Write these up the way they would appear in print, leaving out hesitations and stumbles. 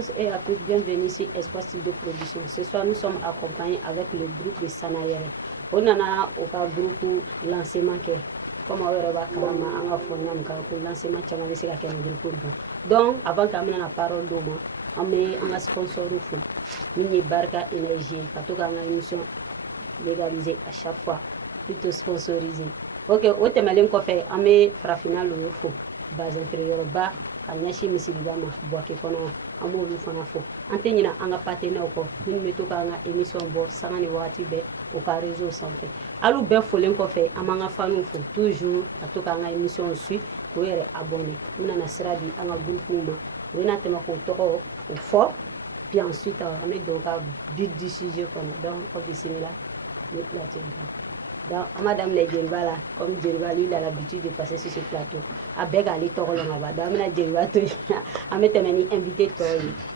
tous et à toutes, bienvenue sur Espace Studio Production. Ce soir, nous sommes accompagnés avec le groupe de Sanayere. On a un groupe lancement qui comme on va kalama lancement chama be se ka kɛ groupe donc avant que amena la parole do ma amé un sponsor fo minni barka énergie ka to ka nga émission légalisée à chaque fois plutôt sponsorisé. OK o temelen ko fe amé frafina lo fo base intérieure ba a ɲɛsi misiriba ma buwake kɔnɔ an b'olu fana fo an tɛ ɲina an ka partenaires kɔ minnu bɛ to k'an ka émission bɔ sanga ni wagati bɛɛ u ka réseau sanfɛ hali bɛɛ folen kɔfɛ an b'an ka faniw fo toujours ka to k'an ka émission suit k'o yɛrɛ abonné u nana sira di an ka groupe ma u bɛna tɛmɛ k'o tɔgɔ o fɔ puis ensuite an bɛ don ka vif du sujet kɔnɔ donc aw bisimila ni plateau donc madame Jeriba là comme Jeriba lui il a l'habitude de passer sur ce plateau avec Ali Toro là bas donc madame Jeriba to ametemeni invité to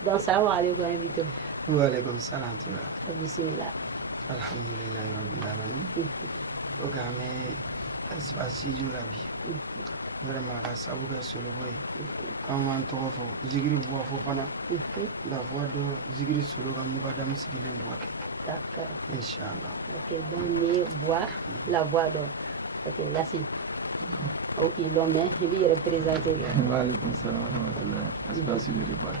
donc salam alaikum invité wa alaikum salam bismillah alhamdulillah rabbil alamin ogame espace jurabi vraiment ka sabu ka solo boy kama tɔgɔ fɔ zikiri bɔ fɔ fana la voix de zikiri solo ka mukadam sigilen bɔ d'accord inchallah OK donc ni voix la voix d'or OK merci OK l'homme il est représenté wa alaikum salam wa rahmatullah espace de repart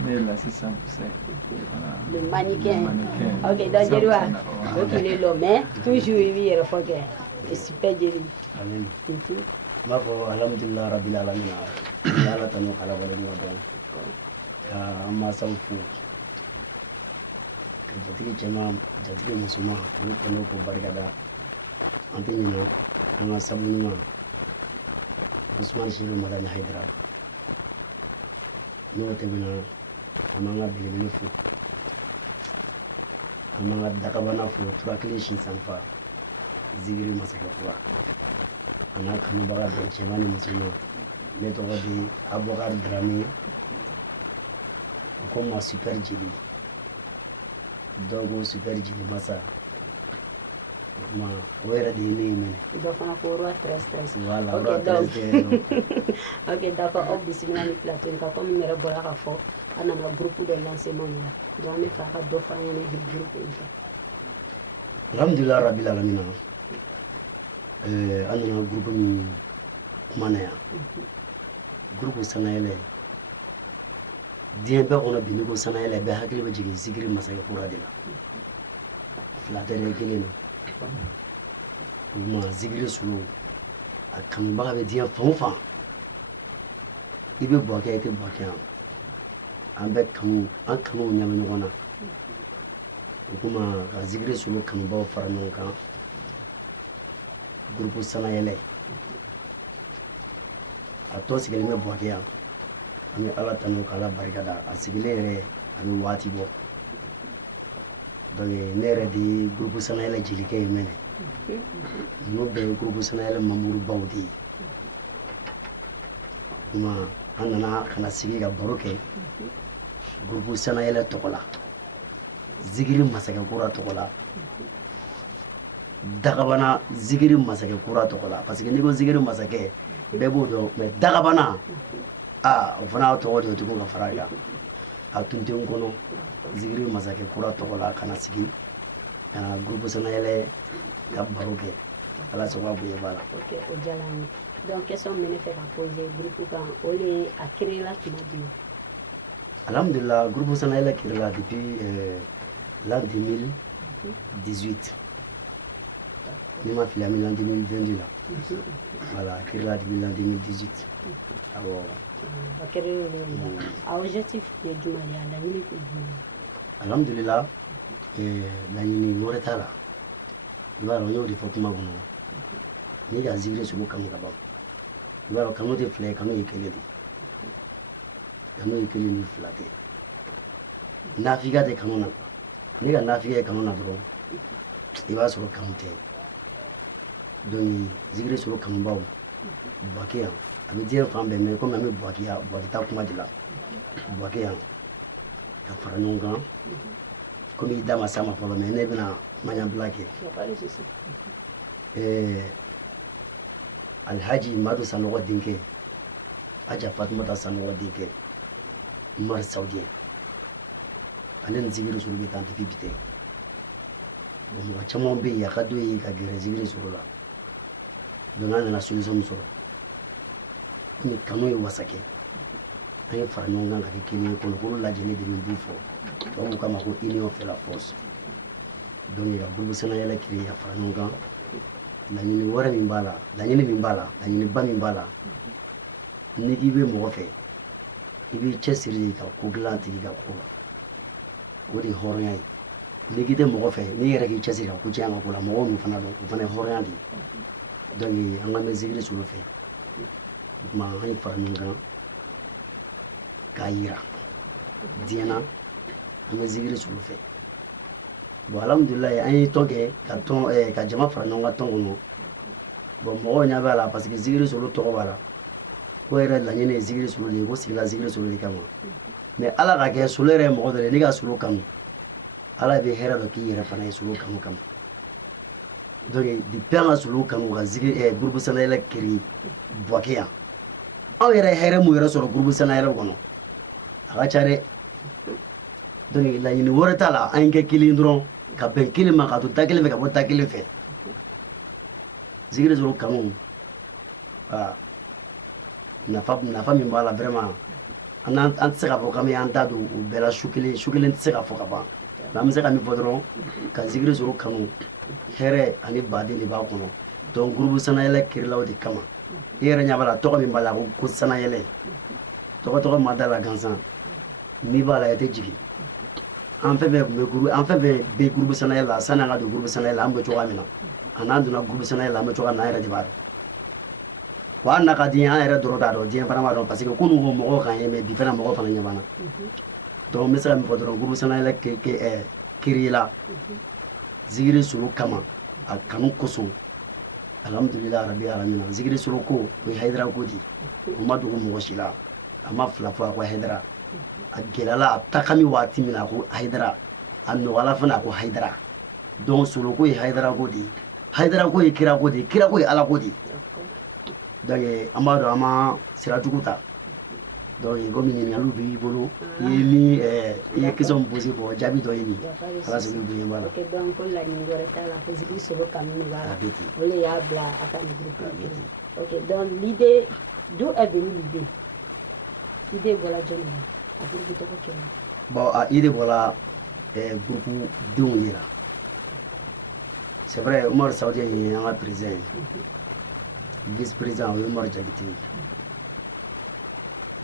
mais là c'est 100% voilà le mannequin OK donc Jeriba OK il est l'homme toujours il est refogé c'est super Jeri amen ma fo alhamdulillah rabbil alamin ala tanu kala wala ni wadon ka amma saufu jatigi cɛman jatigi musoman olu kɔnɔ ko barikada an tɛ ɲina an ka sabu ɲuman Usman Shiru Madani Haidara n'o tɛmɛna an b'an ka belebele fo an b'an ka dakabana fo turakili sinsanfa zigiri masakɛ kura a n'a kanubaga bɛɛ cɛman ni musoman ne tɔgɔ de Abubakar Darame o ko ma super jeli dogo super jeli masa ma o yɛrɛ de ye ne ye mɛnɛ dɔ fana ko roi 13 voilà OK roi 13 OK d'accord aw bisimila ni plateau in kan comme n yɛrɛ bɔra ka fɔ an nana groupe de lancement min na donc an bɛ fɛ a ka dɔ fɔ an ɲɛna groupe in kan alhamdulillah rabbil alamin an nana groupe min kuma na yan groupe Sanayɛlɛ diɲɛ bɛɛ kɔnɔ bi n'i ko Sanayɛlɛ bɛɛ hakili bɛ jigin zikiri masakɛ kura de la fila tɛ dɛ kelen don o ma zikiri solo a kanubaga bɛ diɲɛ fan o fan i bɛ Buwake i tɛ Buwake yan an bɛ kanu an kanuw ɲami ɲɔgɔn na o kuma ka zikiri solo kanubaw fara ɲɔgɔn kan groupe Sanayɛlɛ a tɔ sigilen bɛ Buwake yan an bɛ ala tanu k'ala barikada a sigilen yɛrɛ a bɛ waati bɔ donc ne yɛrɛ de ye groupe Sanayɛlɛ jelikɛ ye mɛnɛ ninnu bɛɛ ye groupe Sanayɛlɛ mamurubaw de ye kuma an nana kana sigi ka baro kɛ groupe Sanayɛlɛ tɔgɔ la zikiri masakɛ kura tɔgɔ la dagabana zikiri masakɛ kura tɔgɔ la parce que n'i ko zikiri masakɛ bɛɛ b'o dɔn mais dagabana o fana tɔgɔ de o tɛ ka fara kan a tun tɛ n kɔnɔ zikiri masakɛ kura tɔgɔ la kana sigi kana groupe Sanayɛlɛ ka baro kɛ ala sago bonya b'a la OK o diyara n ye donc question min bɛ ne fɛ ka poser groupe kan o le a créé la tuma jumɛn alhamdulillah groupe Sanayɛlɛ créé la depuis l'an 2018 ni ma fili an bɛ l'an 2022 la voilà créé la depuis l'an 2018 awɔ a créé o le la a objectif ye jumɛn ye a laɲini ye jumɛn ye alhamdulillah laɲini wɛrɛ t'a la i b'a dɔn n y'o de fɔ kuma kɔnɔ n'i ka zikiri solo kanu ka ban i b'a dɔn kanu tɛ fila ye kanu ye kelen de kanu ye kelen ni fila tɛ nafiga tɛ kanu na quoi n'i ka nafiga ye kanu na dɔrɔn i b'a sɔrɔ kanu tɛ donc zikiri solo kanubaw Buwake yan a bɛ diɲɛ fan bɛɛ mais komi an bɛ Buwake yan Buwake ta kuma de la Buwake yan ka fara ɲɔgɔn kan komi i da ma s'a ma fɔlɔ mais ne bɛna maɲabila kɛ Alhaji Madu Sanɔgɔ denkɛ Aja Fatumata Sanɔgɔ denkɛ Umar Saoudien ale ni zikiri suru bɛ taa depuis bi tɛ mɔgɔ caman bɛ yen a ka d'o ye ka gɛrɛ zikiri suru la donc an nana solution min sɔrɔ komi kanu ye wasa kɛ an ye fara ɲɔgɔn kan ka kɛ kelen ye kɔnɔkulu lajɛlen de bɛ bu fɔ tubabuw k'a ma ko union fait la force donc ka groupe Sanayɛlɛ créé ka fara ɲɔgɔn kan laɲini wɛrɛ min b'a la laɲiniba min b'a la ni i bɛ mɔgɔ fɛ i b'i cɛsiri ka ko dilan tigi ka ko la o de ye hɔrɔnya ye ni k'i tɛ mɔgɔ fɛ n'i yɛrɛ k'i cɛsiri ka ko tiɲɛ an ka ko la mɔgɔw min fana dɔn o fana ye hɔrɔnya de ye donc an ka mɛn zikiri solo fɛ o tuma an ye fara ɲɔgɔn kan k'a yira diɲɛ na an bɛ zikiri solo fɛ bon alhamdulilayi an ye tɔn kɛ ka jama fara ɲɔgɔn kan tɔn kɔnɔ bon mɔgɔw ɲɛ b'a la parce que zikiri solo tɔgɔ b'a la ko yɛrɛ laɲini ye zikiri solo de ye ko sigila zikiri solo de kama mais ala ka kɛ solo yɛrɛ ye mɔgɔ dɔ de ye ne ka solo kanu ala bɛ hɛrɛ dɔ k'i yɛrɛ fana ye solo kanu kama donc depuis an ka solo kanu ka zikiri groupe Sanayɛlɛ créé Buwake yan anw yɛrɛ hɛrɛ mun yɛrɛ sɔrɔ groupe Sanayɛlɛ kɔnɔ a ka ca dɛ donc laɲini wɛrɛ t'a la an kɛ kelen dɔrɔn ka bɛn kelen ma ka to da kelen fɛ ka bɔ da kelen fɛ zikiri solo kanu nafa min b'a la vraiment an tɛ se k'a fɔ k'an bɛ an da don o bɛɛ la su kelen tɛ se k'a fɔ ka ban mais an bɛ se ka min fɔ dɔrɔn ka zikiri solo kanu hɛrɛ ani baden de b'a kɔnɔ donc groupe Sanayɛlɛ créé o de kama i yɛrɛ ɲɛ b'a la tɔgɔ min b'a la ko Sanayɛlɛ tɔgɔ ma da la gansan n'i b'a la i tɛ jigin an fɛn fɛn bɛ groupe Sanayɛlɛ la sani an ka don groupe Sanayɛlɛ la an bɛ cogoya min na a n'an donna groupe Sanayɛlɛ la an bɛ cogoya min na an yɛrɛ de b'a dɔn wa an na ka di an yɛrɛ dɔrɔn t'a dɔn diɲɛ fana b'a dɔn parce que ko ninnu ko mɔgɔw kan ye mais bi fana mɔgɔw fana ɲɛ b'an na donc n bɛ se ka min fɔ dɔrɔn groupe Sanayɛlɛ créé la zikiri solo kama a kanu kosɔn alhamdulilayi rabi alamina zikiri solo ko o ye hayidara ko di o ma dogo mɔgɔ si la a ma fila fɔ a ko hayidara a gɛlɛyala a takami waati min na a ko hayidara a nɔgɔyala fana a ko hayidara donc solo ko ye hayidara ko di hayidara ko ye kira ko di kira ko ye ala ko di donc an b'a dɔn an ma sira jugu ta donc komi ɲininkaliw b'i bolo i ye question min posé fɔ jaabi dɔ ye nin ala sɔnni bonya b'a la. ok donc ko laɲini wɛrɛ t'a la ko zikiri solo kanu de b'a la o de y'a bila a ka nin groupe in ok donc l'idée d'où est venue l'idée bɔra jɔn de la a groupe tɔgɔ kɛra bon a idée bɔra groupe denw de la c'est vrai Umar Saoudien ye an ka président ye vice président o ye Umar Jabite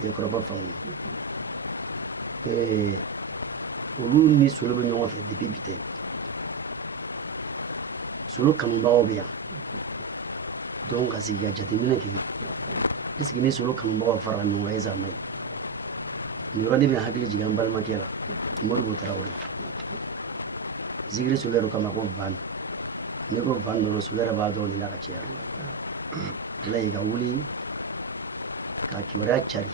ye kɔrɔba faamu olu ni solo bɛ ɲɔgɔn fɛ depuis bi tɛ solo kanubagaw bɛ yan donc ka sigi ka jateminɛ kɛ est ce que ni solo kanubagaw farala ɲɔgɔn kan est ce que a man ɲi nin yɔrɔ de bɛ hakili jigin an balimakɛ la Modibo Tarawele zikiri solo yɛrɛ kama ko van ne ko van dɔrɔn solo yɛrɛ b'a dɔn de la ka caya ala ye ka wuli ka kibaruya cari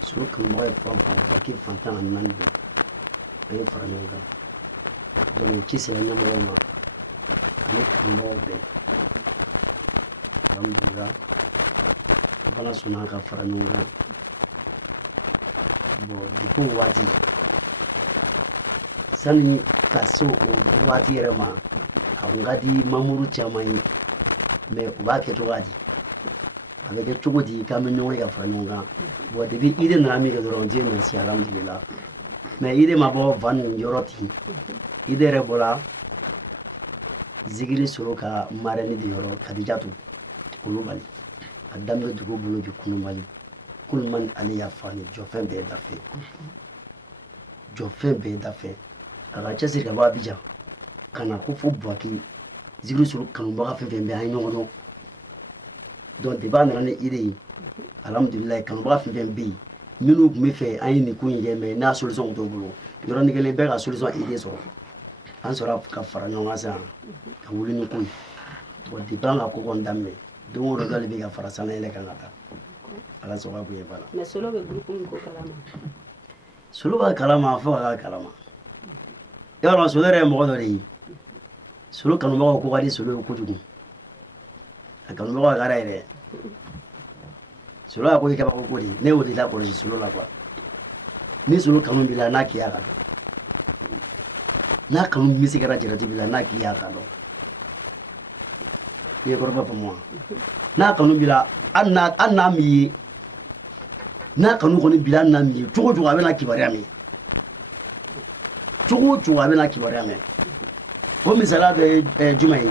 solo kanubagaw ye fan Buwake fantan ani naani bɛɛ an ye fara ɲɔgɔn kan donc ci sera ɲɛmɔgɔw ma ani kanubagaw bɛɛ alhamdulilah ala sɔnna ka fara ɲɔgɔn kan bon depuis o waati sani ka se o waati yɛrɛ ma a kun ka di mamuru caman ye mais u b'a kɛ cogoya di a bɛ kɛ cogo di k'an bɛ ɲɔgɔn ye ka fara ɲɔgɔn kan bon depuis idée nana min kɛ dɔrɔn Dieu merci alhamdulilah mais idée ma bɔ van nin yɔrɔ ten idée yɛrɛ bɔra zikiri solo ka marraine de yɔrɔ Kadijatu Kulubali a daminɛ dugu bolo bi Kununbali Kulumani ale y'a fa ni jɔfɛn bɛɛ dafɛ jɔfɛn bɛɛ dafɛ a ka cɛsiri ka bɔ Abijan ka na ko fo Buwake zikiri solo kanubaga fɛn fɛn bɛ an ye ɲɔgɔn dɔn donc depuis a nana ni idée ye alhamdulilayi kanubaga fɛn fɛn bɛ yen minnu tun bɛ fɛ an ye nin ko in kɛ mais n'a solution tun t'o bolo yɔrɔnin kelen bɛɛ ka solution idée sɔrɔ an sɔrɔ ka fara ɲɔgɔn kan sisan ka wuli ni ko ye bon depuis an ka ko kɔni daminɛ don o don dɔ de bɛ ka fara Sanayɛlɛ kan ka taa ala sɔnna bonya b'a la. mais solo bɛ groupe min ko kalama. solo b'a kalama fo ka k'a kalama i b'a dɔn solo yɛrɛ ye mɔgɔ dɔ de ye solo kanubagaw ko ka di solo ye kojugu a kanubagaw ka d'a yɛrɛ solo y'a ko i kabako ko de ne y'o de lakɔlɔsi solo la quoi ni solo kanu bila n'a kiya ka n'a kanu mi se kɛra jarati bila n'a kiya ka dɔn i ye kɔrɔba faamu wa n'a kanu bila hali n'a mi ye n'a kanu kɔni bila n'a mi ye cogo cogo a bɛna kibaruya mɛn cogo cogo a bɛna kibaruya mɛn o misaliya dɔ ye jumɛn ye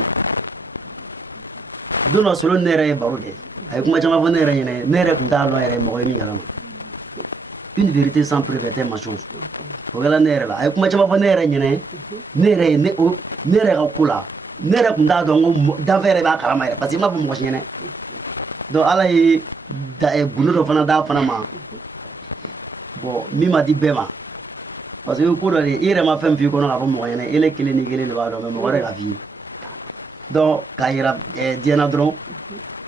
don dɔ solo ne yɛrɛ ye baro kɛ a ye kuma caman fɔ ne yɛrɛ ɲɛna ne yɛrɛ tun t'a dɔn yɛrɛ mɔgɔ ye min kalama une vérité sans preuve est mensonge o kɛla ne yɛrɛ la a ye kuma caman fɔ ne yɛrɛ ɲɛna ne yɛrɛ ka ko la ne yɛrɛ tun t'a dɔn ko danfɛ yɛrɛ b'a kalama yɛrɛ parce que i m'a fɔ mɔgɔ si ɲɛna donc ala ye gundo dɔ fana d'a fana ma bon min ma di bɛɛ ma parce que ko dɔ de i yɛrɛ ma fɛn f'i kɔnɔ k'a fɔ mɔgɔ ɲɛna ele kelen ni kelen de b'a dɔn mais mɔgɔ wɛrɛ k'a f'i ye donc k'a yira diɲɛ na dɔrɔn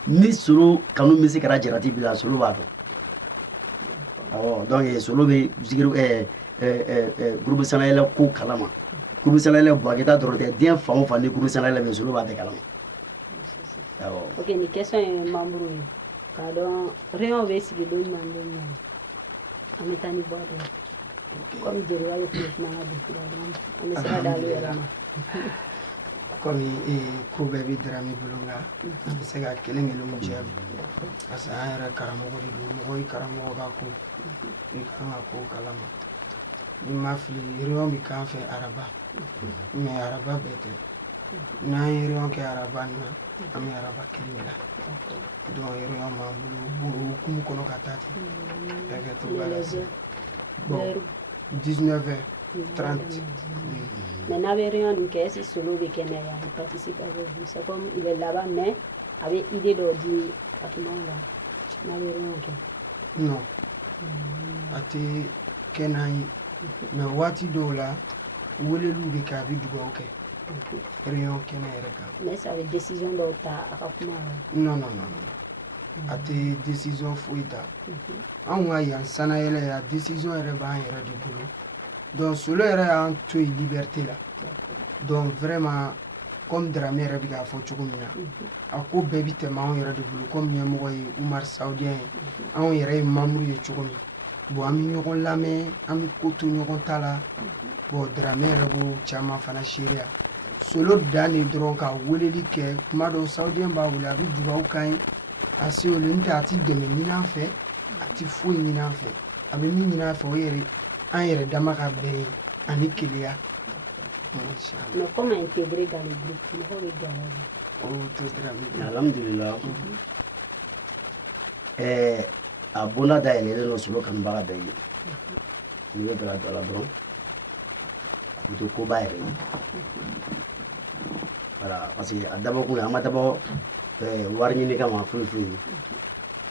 ni solo kanu bɛ se kɛra jarati bila solo b'a dɔn awɔ donc solo bɛ zikiri groupe sanayɛlɛ ko kalama groupe sanayɛlɛ buwakita dɔrɔn tɛ diɲɛ fan o fan ni groupe sanayɛlɛ bɛ solo b'a bɛɛ kalama awɔ. Ok, ni question ye membre ye k'a dɔn réunion bɛ sigi don jumɛn don jumɛn an bɛ taa ni bɔ dɔ comme jeliba ye kuma na bi an bɛ se ka da olu yɛrɛ ma. Comme ko bɛɛ bɛ Darame bolo nka an bɛ se ka kelen kelen mun jaabi parce que an yɛrɛ karamɔgɔ de don mɔgɔ ye karamɔgɔ ka ko i kan ka ko kalama ni ma fili réunion bɛ k'an fɛ araba mais araba bɛɛ tɛ n'an ye réunion kɛ araba nin na an bɛ araba kelen bila donc réunion b'an bolo o hukumu kɔnɔ ka taa ten bɛɛ kɛ to baara bon 19h30 oui. Mais n'avait rien de qu'est si solo be kenya ya il participe avec vous c'est comme il est là-bas mais avec idée de dire à tout le monde là n'avait rien que non ate kenai mais wati dɔw la weleliw bɛ kɛ a bɛ dugawu kɛ réunion kɛnɛ yɛrɛ kan mais ça avait décision dɔw ta a ka kuma la non non non non a tɛ décision foyi ta anw ka yan sanayɛlɛ ya décision yɛrɛ b'an yɛrɛ de bolo donc solo yɛrɛ y'an to yen liberté la donc vraiment comme Darame yɛrɛ bɛ k'a fɔ cogo min na a ko bɛɛ bɛ tɛmɛ anw yɛrɛ de bolo comme ɲɛmɔgɔ ye Umar Saudien ye anw yɛrɛ ye membre ye cogo min bon an bɛ ɲɔgɔn lamɛn an bɛ ko to ɲɔgɔn ta la bon Darame yɛrɛ b'o caman fana seereya solo dan de dɔrɔn ka weleli kɛ kuma dɔw Saudien b'a wele a bɛ dugawu k'an ye a se o la n tɛ a tɛ dɛmɛ ɲini an fɛ a tɛ foyi ɲini an fɛ a bɛ min ɲini an fɛ o yɛrɛ an yɛrɛ dama ka bɛn ye ani keleya. Mais comment intégrer dans le groupe mɔgɔ bɛ don a la o to Darame. alhamdulillah a bonda dayɛlɛlen don solo kanubaga bɛɛ ye n'i bɛ fɛ ka don a la dɔrɔn o tɛ koba yɛrɛ ye voilà parce que a dabɔkun an ma dabɔ wari ɲini kama foyi foyi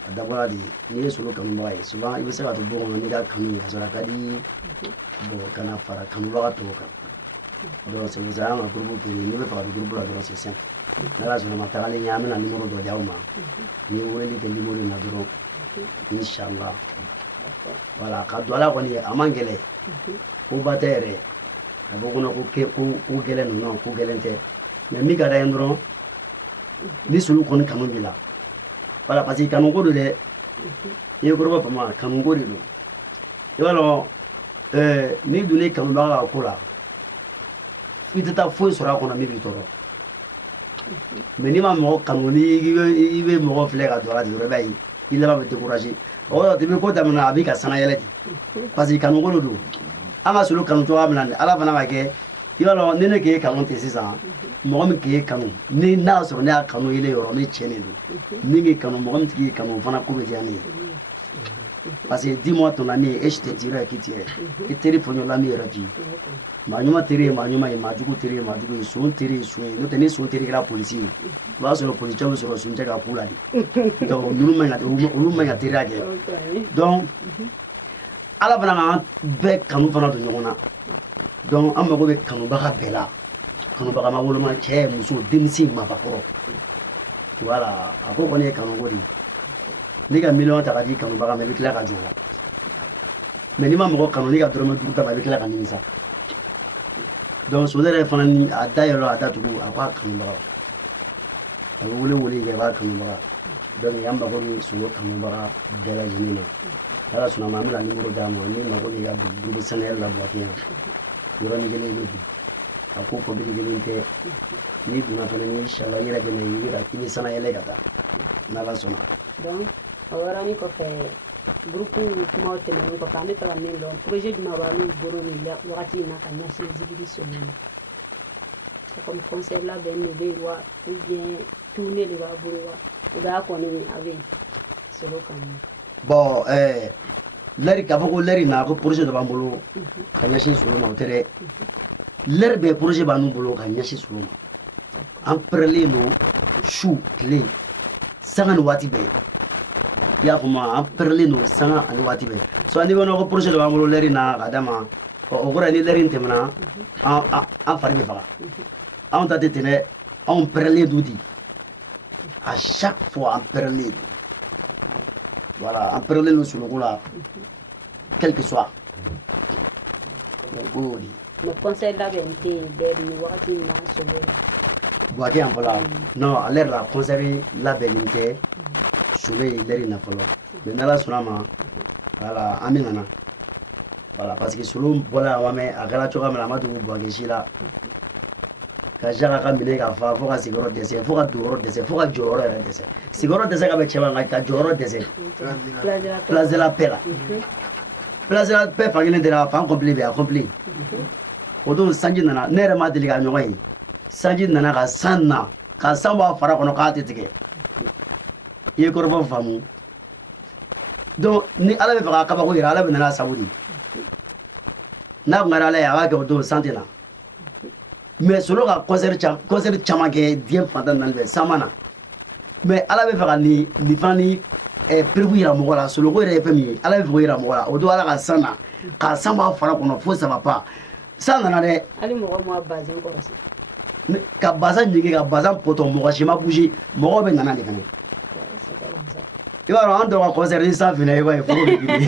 a dabɔla de n'i ye solo kanubaga ye souvent i bɛ se ka to bon kɔnɔ n'i ka kanu ye ka sɔrɔ a ka di bon kana fara kanubaga tɔw kan donc c'est pour ça an ka groupe kelen n'i bɛ fɛ ka don groupe la dɔrɔn c'est simple n'ala sɔnna ma tagalen ɲɛ an bɛna numéro dɔ di aw ma n'i ye weleli kɛ numéro in na dɔrɔn inchallah voilà ka don a la kɔni a man gɛlɛn koba tɛ yɛrɛ a bɔ kɔnɔ ko gɛlɛn ninnu ko gɛlɛn tɛ mais min ka d'a ye dɔrɔn ni solo kɔni kanu b'i la voilà parce que kanuko don dɛ i ye kɔrɔba faamu kanuko de don i b'a dɔn n'i donn'i kanubaga ka ko la i tɛ taa foyi sɔrɔ a kɔnɔ min b'i tɔɔrɔ mais n'i ma mɔgɔ kanu ni i bɛ mɔgɔ filɛ ka don a la ten dɔrɔn i b'a ye i laban bɛ décourager o yɔrɔ i bɛ ko daminɛ a b'i ka sanayɛlɛ de parce que kanuko de don an ka solo kanu cogoya min na ala fana ka kɛ i b'a dɔn ni ne k'e kanu ten sisan mɔgɔ min k'e kanu ni n'a sɔrɔ ne y'a kanu yɛlɛ yɔrɔ ne tiɲɛnen don ni k'e kanu mɔgɔ min tigi kanu o fana ko bɛ diya ne ye parce que dis-moi ton ami et je te dirai qui tu es i teri fɔ ɲɔgɔn la min yɛrɛ f'i maa ɲuman teri ye maa ɲuman ye maa jugu teri ye maa jugu ye son teri ye son ye n'o tɛ ni son teri kɛra polisi ye o b'a sɔrɔ polisicɛw bɛ sɔrɔ suncɛ ka k'u la de donc olu man ɲi ka teriya kɛ donc ala fana k'an bɛɛ kanu fana don ɲɔgɔn na donc an mago bɛ kanubaga bɛɛ la kanubaga ma woloma cɛ muso denmisɛn mabakɔrɔ voilà a ko kɔni ye kanuko de ye n'i ka miliyɔn ta ka di kanubaga ma i bɛ tila ka jɔ o la mais n'i ma mɔgɔ kanu n'i ka dɔrɔmɛ 5 ta ma i bɛ tila ka nimisa donc solo yɛrɛ fana ni a da yɛlɛ a datugu a ko a kanubaga a bɛ wele kɛ a b'a kanubaga donc an mago bɛ solo kanubaga bɛɛ lajɛlen na ala suna ma mina numéro d'a ma ni mako ni ka groupe sanel la boîte yoro ni gele ni a ko ko bi gele te ni duna fana ni inshallah yɛrɛ bɛ na i bɛ sana yɛlɛ ka taa n'ala sɔnna donc o yɔrɔnin kɔfɛ groupe kumaw tɛmɛnen kɔfɛ an bɛ fɛ ka min dɔn projet jumɛn b'alu bolo nin wagati in na ka ɲɛsin zigiri sɔnni ma c'est comme concert labɛn de bɛ yen wa ou bien tournée de b'a bolo wa o b'a kɔni a bɛ yen solo kan bon lɛri k'a fɔ ko lɛri na ko projet dɔ b'an bolo ka ɲɛsin solo ma o tɛ dɛ lɛri bɛ projet b'an bolo ka ɲɛsin solo ma an pɛrɛlen don su tile sanga ni waati bɛɛ i y'a faamu an pɛrɛlen don sanga ani waati bɛɛ so n'i bɛ ko projet dɔ b'an bolo lɛri na ka d'a ma o kɔrɔ ye ni lɛri in tɛmɛna an fari bɛ faga anw ta tɛ ten dɛ anw pɛrɛlen don di à chaque fois an pɛrɛlen don voilà an pɛrɛlen don sunɔgɔ la quel que soit o de mais concert labɛn tɛ yen bɛɛ ni wagati min na solo la Buake yan fɔlɔ non ale la concert labɛnnen tɛ solo ye lɛri na fɔlɔ mais n'ala sɔnna ma voilà an bɛ nana voilà parce que solo bɔla yan wa mɛ a kɛra cogoya min na a ma tugu Buake si la ka Jacques ka minɛ ka fa fo ka sigiyɔrɔ dɛsɛ fo ka don yɔrɔ dɛsɛ fo ka jɔ yɔrɔ yɛrɛ dɛsɛ sigiyɔrɔ dɛsɛ ka bɛ cɛman ka jɔ yɔrɔ dɛsɛ place de la paix la place de la paix fankelen tɛ fan complet bɛ a complet o don sanji nana ne yɛrɛ ma deli ka ɲɔgɔn ye sanji nana ka san na ka san b'a fara kɔnɔ k'a tɛ tigɛ i ye kɔrɔfɔ faamu donc ni ala bɛ fɛ ka kabako yira ala bɛ nana sabu de n'a kun ka di ala ye a b'a kɛ o don san tɛ na mais solo ka concert caman kɛ diɲɛ fantan naani bɛɛ san ma na mais ala bɛ fɛ ka nin fana ni perewu yira mɔgɔ la solo ko yɛrɛ ye fɛn min ye ala bɛ fɛ k'o yira mɔgɔ la o don ala ka san na ka san b'a fara kɔnɔ fo saba pa san nana dɛ hali mɔgɔ ma bazin kɔrɔsi ka bazan ɲigin ka bazan pɔtɔ mɔgɔ si ma bouger mɔgɔ bɛ nana de fɛnɛ i b'a dɔn an dɔw ka concert ni san finna i b'a ye foro bɛ giri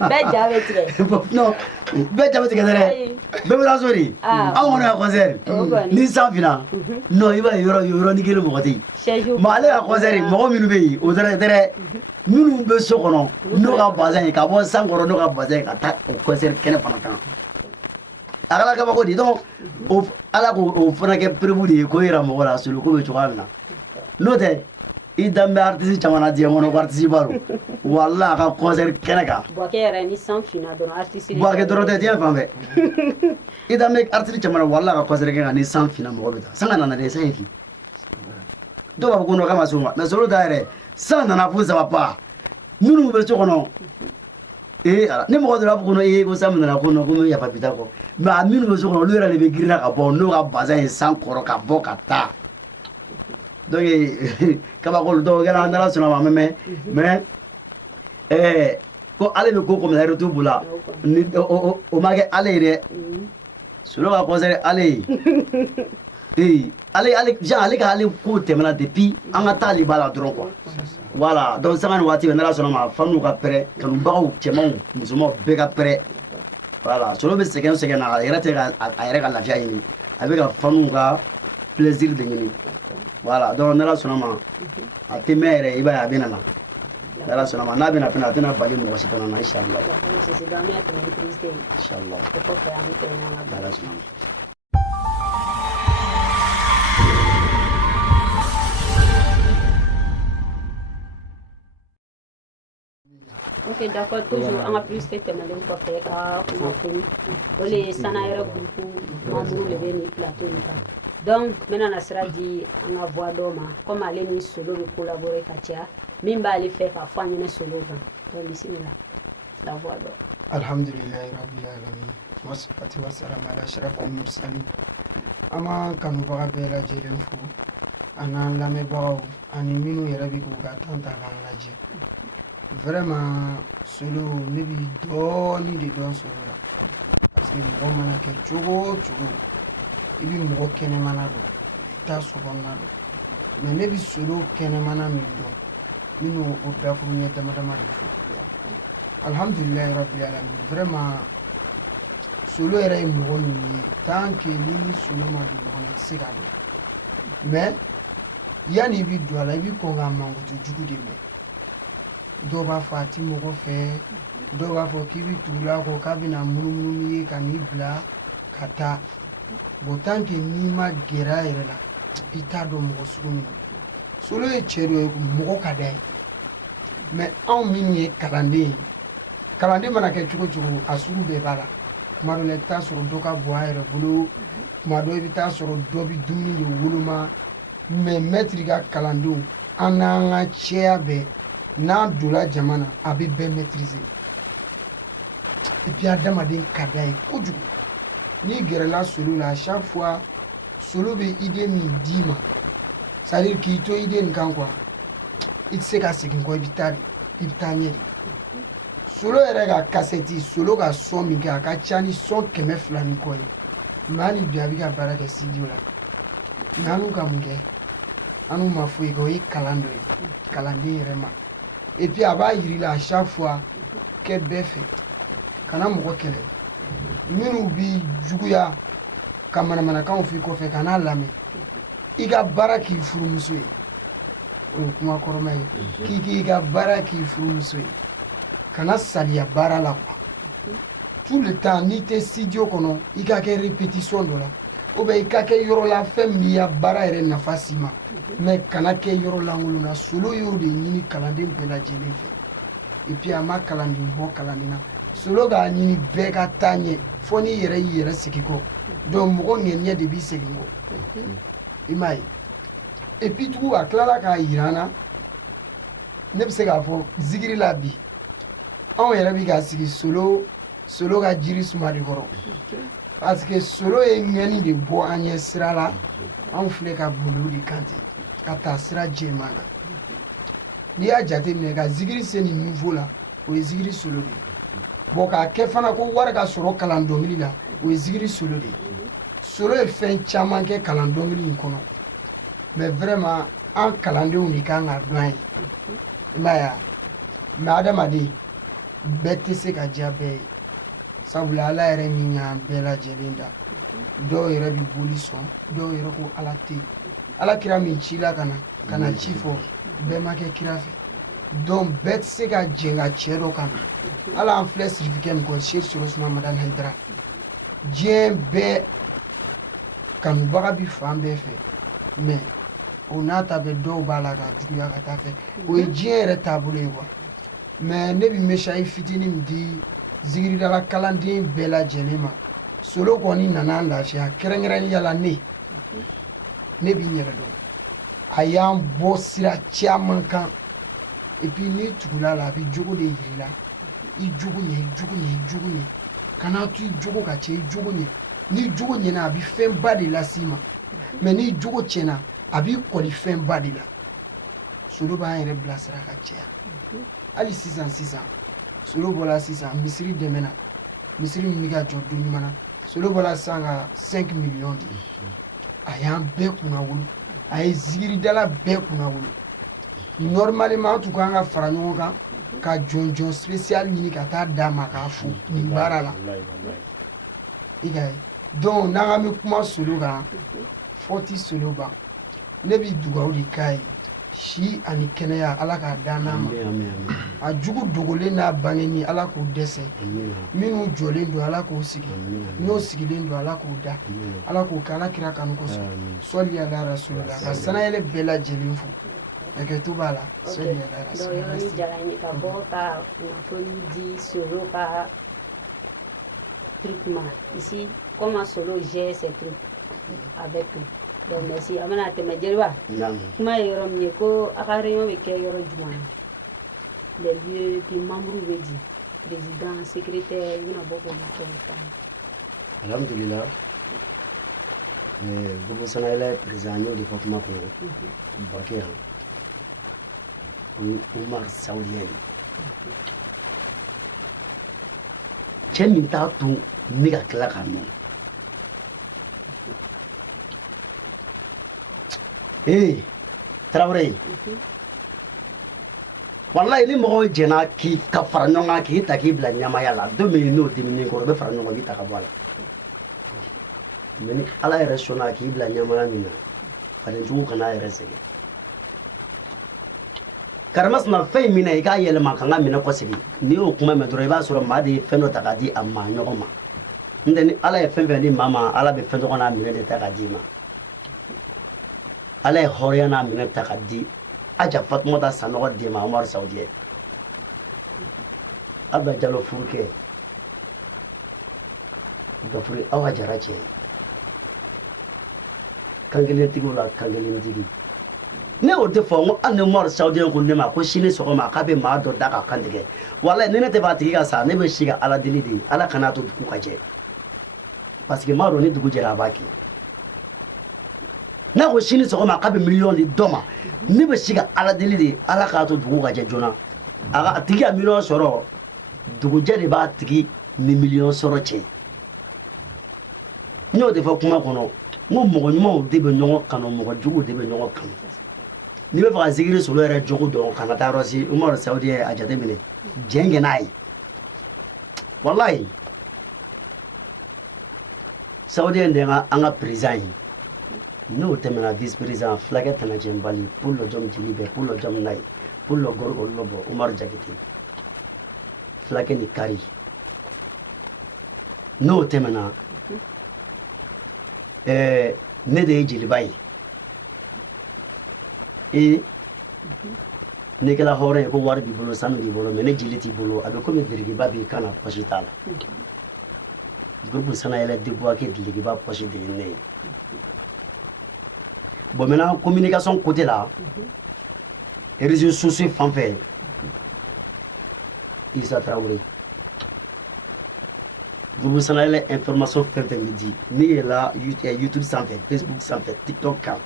bɛɛ ja bɛ tigɛ non bɛɛ ja bɛ tigɛ dɛ bɛɛ bɛ taa so de anw kɔni ka concert ni san finna non i b'a ye yɔrɔnin kelen mɔgɔ tɛ yen mais ale ka concert mɔgɔ minnu bɛ yen o tɛ minnu bɛ so kɔnɔ n'o ka bazan ye ka bɔ san kɔrɔ n'o ka bazan ye ka taa o concert kɛnɛ fana kan a kɛra kabako de donc ala k'o fana kɛ perewu de ye k'o yira mɔgɔ la solo ko bɛ cogoya min na n'o tɛ i dan bɛ artiste caman na diɲɛ kɔnɔ ko artiste ba don wala a ka concert kɛnɛ kan Buake yɛrɛ ni san finna dɔrɔn artiste Buake dɔrɔn tɛ diɲɛ fan bɛɛ i dan bɛ artiste caman na wala a ka concert kɛ kan ni san finna mɔgɔ bɛ taa san ka nana dɛ san ye fin dɔw b'a fɔ ko n'o k'a ma s'o ma mais solo ta yɛrɛ san nana fo saba pa minnu bɛ so kɔnɔ ni mɔgɔ dɔ b'a fɔ ko ko san min nana ko non ko n bɛ yafa bi ta kɔ mais a minnu bɛ so kɔnɔ olu yɛrɛ de bɛ girinna ka bɔ n'o ka bazan ye san kɔrɔ ka bɔ ka taa donc kabako dɔw kɛra n'ala sɔnna ma mɛn mais ko ale bɛ ko ko minɛ retour b'o la o ma kɛ ale ye dɛ solo ka concert ale ye ale ka ale ko tɛmɛna depuis an ka taa ale b'a la dɔrɔn quoi voilà donc sanga ni waati bɛ n'ala sɔnna ma faniw ka pɛrɛ kanubagaw cɛmanw musomanw bɛɛ ka pɛrɛ voilà solo bɛ sɛgɛn sɛgɛn na a yɛrɛ tɛ ka a yɛrɛ ka lafiya ɲini a bɛ ka faniw ka plaisir de ɲini voilà donc n'ala sɔnna ma a tɛ mɛn yɛrɛ i b'a ye a bɛ nana n'ala sɔnna ma n'a bɛna fɛnɛ a tɛna bali mɔgɔ si fana na inchallah inchallah n'ala sɔnna ma. Ok, d'accord, toujours an ka publicité tɛmɛlen kɔfɛ ka kunnafoni o le ye sana yɛrɛ groupe membre le bɛ nin plateau in kan donc n bɛna na sira di an ka voix dɔ ma comme ale ni solo bɛ collaborer ka caya min b'ale fɛ ka fɔ an ɲɛna solo kan donc bisimila la voix dɔ. alhamdulilayi rabbil alamin wassalatu wassalamu ala ashrafil mursalin an b'an kanubaga bɛɛ lajɛlen fo an'an lamɛnbagaw ani minnu yɛrɛ bɛ k'u ka temps ta k'an lajɛ. Vraiment solo ne bi dɔɔni de dɔn solo la parce que mɔgɔ mana kɛ cogo o cogo i bi mɔgɔ kɛnɛmana dɔn i t'a sokɔnɔna dɔn mais ne bi solo kɛnɛmana min dɔn minnu o dakuru ɲɛ dama dama de fɔ alhamdulilayi rabbil alamin vraiment solo yɛrɛ ye mɔgɔ min ye tant que ni ni solo ma don ɲɔgɔn na i tɛ se k'a dɔn mais yanni i bi don a la i bi kɔn ka mankutu jugu de mɛn dɔw b'a fɔ a ti mɔgɔ fɛ dɔw b'a fɔ k'i bɛ tugu a kɔ k'a bɛna munumunu ye ka n'i bila ka taa bon tant que n'i ma gɛrɛ a yɛrɛ la i t'a dɔn mɔgɔ sugu min Solo ye cɛ dɔ ye mɔgɔ ka d'a ye mais anw minnu ye kalanden ye kalanden mana kɛ cogo cogo a sugu bɛɛ b'a la tuma dɔ la i bɛ taa sɔrɔ dɔ ka bon a yɛrɛ bolo tuma dɔ i bɛ taa sɔrɔ dɔ bɛ dumuni de woloma mais maître ka kalandenw an n'an ka cɛya bɛɛ n'an donna jama na a bɛ bɛɛ maîtriser et puis adamaden ka d'a ye kojugu n'i gɛrɛla Solo la à chaque fois Solo bɛ idée min d'i ma c'est à dire k'i to idée nin kan quoi i tɛ se ka segin kɔ i bɛ taa ɲɛ de Solo yɛrɛ ka kasɛti Solo ka son min kɛ a ka ca ni son 200 ni kɔ ye mais hali bi a bɛ ka baara kɛ studio la mais an n'u ka mun kɛ an n'u ma foyi kɛ o ye kalan dɔ ye kalanden yɛrɛ ma et puis a b'a yir'i la à chaque fois kɛ bɛɛ fɛ kana mɔgɔ kɛlɛ minnu b'i juguya ka manamanakanw f'i kɔfɛ kan'a lamɛn i ka baara k'i furumuso ye o ye kuma kɔrɔma ye k'i k'i ka baara k'i furumuso ye kana saliya baara la quoi tout le temps n'i tɛ studio kɔnɔ i ka kɛ répétition dɔ la ou bien i ka kɛ yɔrɔ la fɛn min b'i ka baara yɛrɛ nafa s'i ma mais kana kɛ yɔrɔ lankolon na Solo y'o de ɲini kalanden bɛɛ lajɛlen fɛ et puis a ma kalanden bɔ kalanden na Solo k'a ɲini bɛɛ ka taa ɲɛ fo n'i yɛrɛ y'i yɛrɛ segin kɔ donc mɔgɔ ŋɛniɲɛ de b'i segin kɔ i m'a ye et puis tugu a tilala k'a yira an na ne bɛ se k'a fɔ zikiri la bi anw yɛrɛ bɛ ka sigi Solo ka jiri suma de kɔrɔ parce que Solo ye ŋɛni de bɔ an ɲɛ sira la anw filɛ ka boli o de kan ten ka taa sira jɛman kan n'i y'a jateminɛ ka zikiri se nin niveau la o ye zikiri Solo de ye bon k'a kɛ fana ko wari ka sɔrɔ kalan dɔnkili la o ye zikiri Solo de ye Solo ye fɛn caman kɛ kalan dɔnkili in kɔnɔ mais vraiment an kalandenw de kan ka dɔn a ye i m'a ye wa mais adamaden bɛɛ tɛ se ka diya bɛɛ ye sabula Ala yɛrɛ min y'an bɛɛ lajɛlen da dɔw yɛrɛ bɛ boli sɔn dɔw yɛrɛ ko Ala tɛ yen Alakira min cila ka na ci fɔ bɛɛ ma kɛ kira fɛ donc bɛɛ tɛ se ka jɛn ka cɛ dɔ kan hali an filɛ sirifikɛ min kɔ Seyidu Solo Suma Madani Hayidara diɲɛ bɛɛ kanubaga bi fan bɛɛ fɛ mais o n'a ta bɛ dɔw b'a la ka juguya ka taa fɛ o ye diɲɛ yɛrɛ taabolo ye quoi mais ne bɛ message fitinin min di zikiridala kalanden bɛɛ lajɛlen ma Solo kɔni nana lafiya kɛrɛnkɛrɛnnenya la ne b'i n yɛrɛ dɔn a y'an bɔ sira caman kan et puis n'i tugula la a bɛ jogo de yir'i la i jogo ɲɛ i jogo ɲɛ i jogo ɲɛ kana to i jogo ka cɛ i jogo ɲɛ n'i jogo ɲɛna a bɛ fɛnba de las'i ma mais n'i jogo tiɲɛna a b'i kɔli fɛnba de la Solo b'an yɛrɛ bilasira ka cɛya hali sisan Solo bɔra sisan misiri dɛmɛna misiri min bɛ ka jɔ don ɲuman na Solo bɔra sisan ka 5 millions di a y'an bɛɛ kunna wolo a ye zikiridala bɛɛ kunna wolo normalement an tun kan ka fara ɲɔgɔn kan ka jɔnjɔn spécial ɲini ka taa d'a ma k'a fo nin baara la i ka ye donc n'an k'an bɛ kuma Solo kan fɔ ti Solo ban ne bɛ dugawu de k'a ye si ani kɛnɛya Ala k'a d'an n'a ma a jugu dogolen n'a bangeni Ala k'o dɛsɛ minnu jɔlen don Ala k'o sigi n'o sigilen don Ala k'o da Ala k'o kɛ Alakira kanu kosɔn sɔli ala rasulila ka sanayɛlɛ bɛɛ lajɛlen fo hakɛto b'a la sɔli ala rasulila donc diyara n ye ka bɔ ka kunnafoni di Solo ka truc ma ici comment Solo gère ses trucs avec eux donc merci an bɛna tɛmɛ Jeliba kuma ye yɔrɔ min ye ko a ka réunion bɛ kɛ yɔrɔ jumɛn les lieux puis membres bɛ di président secrétaire i bɛna bɔ k'olu kɛ alhamdulillah groupe sanayɛlɛ président y'o de fɔ kuma kɔnɔ Bake yan o ye Umar Sawudiyɛn de cɛ min t'a to ne ka tila ka nɔ Tarawele wallahi ni mɔgɔw jɛna k'i ka fara ɲɔgɔn kan k'i ta k'i bila ɲamaya la don min n'o diminen kɔrɔ bɛ fara ɲɔgɔn b'i ta ka bɔ a la mais ni Ala yɛrɛ sɔnna k'i bila ɲamaya min na fadenjugu kana yɛrɛ sɛgɛn karamasina fɛn min na i k'a yɛlɛma ka n ka minɛ kɔsegi n'i y'o kuma mɛn dɔrɔn i b'a sɔrɔ maa de ye fɛn dɔ ta k'a di a maa ɲɔgɔn ma n tɛ ni ala ye fɛn fɛn di maa ma ala bɛ fɛn tɔgɔ n'a minɛ de ta k'a d'i ma ala ye hɔrɔnya n'a minɛ ta k'a di aja fatumata sanɔgɔ di ma Umaru Sawudiyɛ Abba Jalo furukɛ Gafuri Awa Jara cɛ kan kelentigiw la kan kelentigi ne o tɛ fɔ n ko hali ni Umaru Sawudiyɛ ko ne ma ko sini sɔgɔma k'a bɛ maa dɔ da ka kan tigɛ walayi ni ne tɛ fɛ a tigi ka sa ne bɛ si ka ala deli de ala kana to dugu ka jɛ parce que maa dɔn ni dugu jɛra a b'a kɛ n'a ko sini sɔgɔma k'a bɛ miliyɔn di dɔ ma ne bɛ si ka ala deli de ala k'a to dugu ka jɛ joona a tigi ka miliyɔn sɔrɔ dugujɛ de b'a tigi ni miliyɔn sɔrɔ cɛ n y'o de fɔ kuma kɔnɔ n ko mɔgɔ ɲumanw de bɛ ɲɔgɔn kanu mɔgɔ juguw de bɛ ɲɔgɔn kanu n'i bɛ fɛ ka zikiri solo yɛrɛ jogo dɔn kana taa yɔrɔ si Umaru Sawudiyɛ a jateminɛ jɛn kɛ n'a ye walayi Sawudiyɛ de an ka président ye n'o tɛmɛna vice président fulakɛ Tɛnɛcɛn Bali pour le jom jeli bɛ pour le jom nayi pour le gorgo lobo Umaru Jakite fulakɛ ni kari n'o tɛmɛna ne de ye jeliba ye ne kɛla hɔrɔn ye ko wari b'i bolo sanu b'i bolo mais ne jeli t'i bolo a bɛ komi dirigiba b'i kan na poche t'a la groupe Sanayɛlɛ Deboake dirigiba poche de ye ne ye bon maintenant communication côté là réseaux sociaux fan fɛ Isa Traoré groupe Sanayɛlɛ information fɛn fɛn mi di ne yɛlɛla YouTube sanfɛ Facebook sanfɛ TikTok kan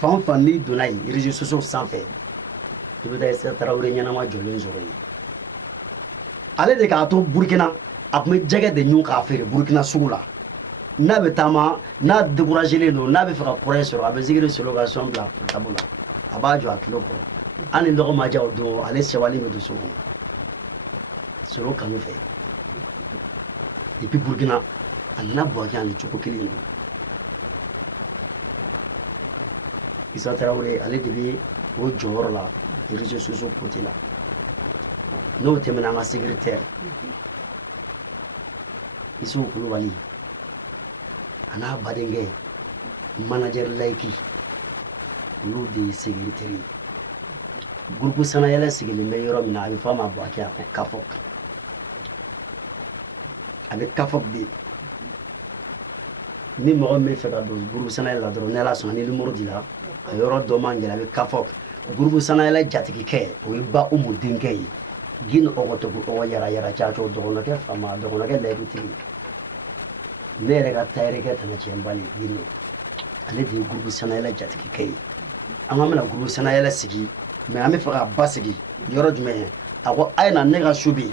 fan fan n'i donna yen réseaux sociaux sanfɛ i bɛ taa Isa Traoré ɲɛnama jɔlen sɔrɔ yen ale de k'a to Burkina a tun bɛ jɛgɛ de ɲun k'a feere Burkina sugu la n'a bɛ taama n'a découragélen don n'a bɛ fɛ ka kuraye sɔrɔ a bɛ zikiri solocation bila portable la a b'a jɔ a kilo kɔrɔ hali ni dɔgɔ ma diya o don ale sɛbɛnni bɛ don so kɔnɔ solo kanu fɛ depuis Burkina a nana Buwake ani cogo kelen don Isa Traoré ale de bɛ o jɔyɔrɔ la réseaux sociaux côté la n'o tɛmɛna an ka secrétaire Isufu Kulubali a n'a badenkɛ manager Layiki olu de ye secrétaire ye groupe Sanayɛlɛ sigilen bɛ yɔrɔ min na a bɛ fɔ a ma Buwake a ko Kafok a bɛ Kafok de ni mɔgɔ min bɛ fɛ ka don groupe Sanayɛlɛ la dɔrɔn ni Ala sɔnna ni numéro dira a yɔrɔ dɔ man gɛlɛn a bɛ Kafok groupe Sanayɛlɛ jatigikɛ o ye ba Umu denkɛ ye gin ɔgɔtogo ɔgɔ yara yara caco dɔgɔnɔkɛ fama dɔgɔnɔkɛ layidutigi ne yɛrɛ ka tayɛrɛkɛ Tɛnɛcɛn Bali gino ale de ye groupe Sanayɛlɛ jatigikɛ ye an ka bɛna groupe Sanayɛlɛ sigi mais an bɛ fɛ ka ba sigi yɔrɔ jumɛn a ko a ye na ne ka so bɛ yen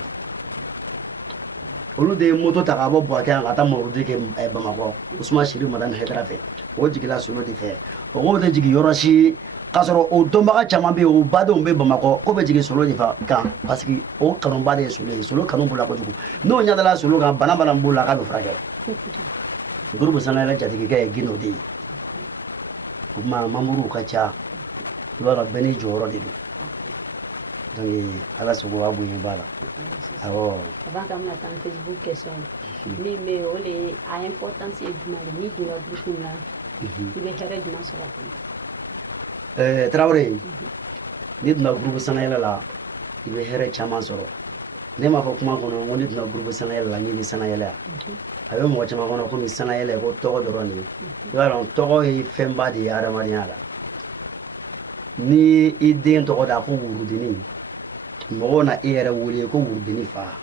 olu de ye moto ta ka bɔ Buwake yan ka taa Mawurudi kɛ Bamakɔ Usman Siri Madani Haidara fɛ o jigila solo de fɛ o k'o tɛ jigin yɔrɔ si k'a sɔrɔ o dɔnbaga caman bɛ yen o badenw bɛ Bamakɔ ko bɛ jigin solo de kan parce que o kanuba de ye solo ye solo kanu b'o la kojugu n'o ɲɛdala solo kan bana bana b'o la k'a bɛ furakɛ groupe Sanayɛlɛ jatigikɛ ye Gino de ye o tuma membre ka ca i b'a dɔn bɛɛ n'i jɔyɔrɔ de don donc Ala sago a bonya b'a la awɔ. Avant ka bɛna taa Facebook question min bɛ yen o de ye a importance ye jumɛn ye n'i donna groupe in na i bɛ hɛrɛ jumɛn sɔrɔ a kɔnɔ. Traoré n'i donna groupe Sanayɛlɛ la i bɛ hɛrɛ caman sɔrɔ ne m'a fɔ kuma kɔnɔ ko n'i donna groupe Sanayɛlɛ la n'i bɛ Sanayɛlɛ yan a bɛ mɔgɔ caman kɔnɔ komi Sanayɛlɛ ko tɔgɔ dɔrɔn de i b'a dɔn tɔgɔ ye fɛnba de ye hadamadenya la ni i den tɔgɔ da ko Wurudeni mɔgɔw na e yɛrɛ wele ko Wurudeni fa